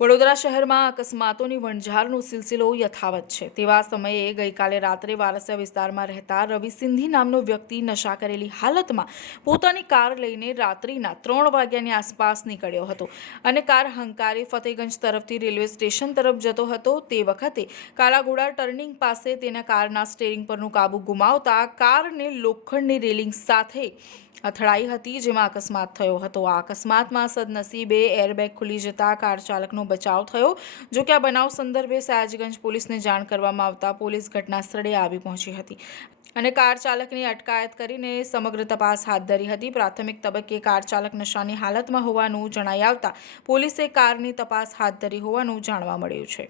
વડોદરા શહેરમાં અકસ્માતોની વણઝારનો સિલસિલો યથાવત છે તેવા સમયે ગઈકાલે રાત્રે વારસિયા વિસ્તારમાં રહેતા રવિ સિંધી નામનો વ્યક્તિ નશા કરેલી હાલતમાં પોતાની કાર લઈને રાત્રિના ત્રણ વાગ્યાની આસપાસ નીકળ્યો હતો અને કાર હંકારી ફતેગંજ તરફથી રેલવે સ્ટેશન તરફ જતો હતો તે વખતે કાલાઘોડા ટર્નિંગ પાસે તેના કારના સ્ટેરિંગ પરનું કાબુ ગુમાવતા કારને લોખંડની રેલિંગ સાથે અથડાઈ હતી જેમાં અકસ્માત થયો હતો આ અકસ્માતમાં સદનસીબે એરબેગ ખુલી જતા કાર ચાલકનો બચાવ થયો જો કે આ બનાવ સંદર્ભે સયાજગંજ પોલીસને જાણ કરવામાં આવતા પોલીસ ઘટના સ્થળે આવી પહોંચી હતી અને કાર ચાલકની અટકાયત કરીને સમગ્ર તપાસ હાથ ધરી હતી પ્રાથમિક તબક્કે કાર ચાલક નશાની હાલતમાં હોવાનું જણાઈ આવતા પોલીસે કારની તપાસ હાથ ધરી હોવાનું જાણવા મળ્યું છે